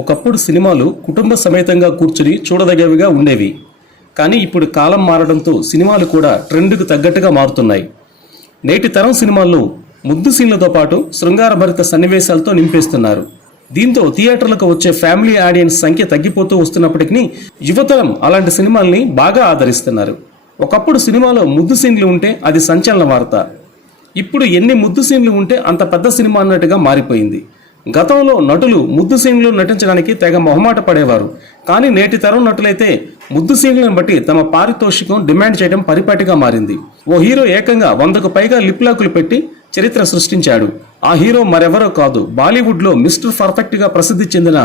ఒకప్పుడు సినిమాలు కుటుంబ సమేతంగా కూర్చుని చూడదగినవిగా ఉండేవి. కానీ ఇప్పుడు కాలం మారడంతో సినిమాలు కూడా ట్రెండ్కు తగ్గట్టుగా మారుతున్నాయి. నేటి తరం సినిమాల్లో ముద్దు సీన్లతో పాటు శృంగారభరిత సన్నివేశాలతో నింపేస్తున్నారు. దీంతో థియేటర్లకు వచ్చే ఫ్యామిలీ ఆడియన్స్ సంఖ్య తగ్గిపోతూ వస్తున్నప్పటికీ యువతరం అలాంటి సినిమాల్ని బాగా ఆదరిస్తున్నారు. ఒకప్పుడు సినిమాలో ముద్దు సీన్లు ఉంటే అది సంచలన వార్త. ఇప్పుడు ఎన్ని ముద్దు సీన్లు ఉంటే అంత పెద్ద సినిమా అన్నట్టుగా మారిపోయింది. గతంలో నటులు ముద్దు సీన్లు నటించడానికి తెగ మొహమాట పడేవారు. కానీ నేటి తరం నటులైతే ముద్దు సీన్లను బట్టి తమ పారితోషికం డిమాండ్ చేయడం పరిపాటిగా మారింది. ఓ హీరో ఏకంగా 100కు పైగా లిప్ లాకులు పెట్టి చరిత్ర సృష్టించాడు. ఆ హీరో మరెవరో కాదు, బాలీవుడ్లో మిస్టర్ పర్ఫెక్ట్గా ప్రసిద్ధి చెందిన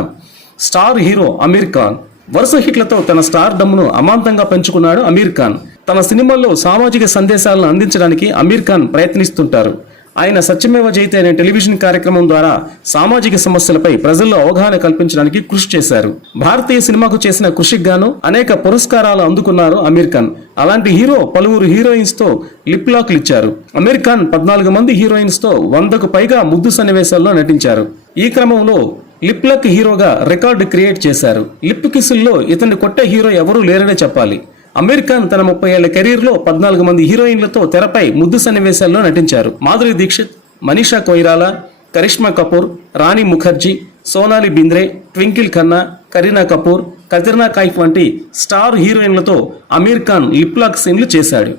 స్టార్ హీరో అమీర్ ఖాన్. వరుస హిట్లతో తన స్టార్ డమ్ను అమాంతంగా పెంచుకున్నాడు అమీర్ ఖాన్. తన సినిమాల్లో సామాజిక సందేశాలను అందించడానికి అమీర్ ఖాన్ ప్రయత్నిస్తుంటారు. ఆయన సత్యమేవ జయతే అనే టెలివిజన్ కార్యక్రమం ద్వారా సామాజిక సమస్యలపై ప్రజల్లో అవగాహన కల్పించడానికి కృషి చేశారు. భారతీయ సినిమాకు చేసిన కృషికి గాను అనేక పురస్కారాలు అందుకున్నారు అమీర్ ఖాన్. అలాంటి హీరో పలువురు హీరోయిన్స్ తో లిప్ లాక్లు ఇచ్చారు. అమీర్ ఖాన్ 14 మంది హీరోయిన్స్ తో 100కు పైగా ముద్దు సన్నివేశాల్లో నటించారు. ఈ క్రమంలో లిప్ లాక్ హీరోగా రికార్డు క్రియేట్ చేశారు. లిప్ కిసుల్లో ఇతన్ని కొట్టే హీరో ఎవరూ లేరనే చెప్పాలి. అమీర్ ఖాన్ తన 30 ఏళ్ల కెరీర్ లో 14 మంది హీరోయిన్లతో తెరపై ముద్దు సన్నివేశాల్లో నటించారు. మాధురి దీక్షిత్, మనీషా కొయిరాలా, కరిష్మా కపూర్, రాణి ముఖర్జీ, సోనాలి బింద్రే, ట్వింకిల్ ఖన్నా, కరీనా కపూర్, కత్రినా కైఫ్ వంటి స్టార్ హీరోయిన్లతో అమీర్ ఖాన్ లిప్ లాక్ సీన్లు చేశాడు.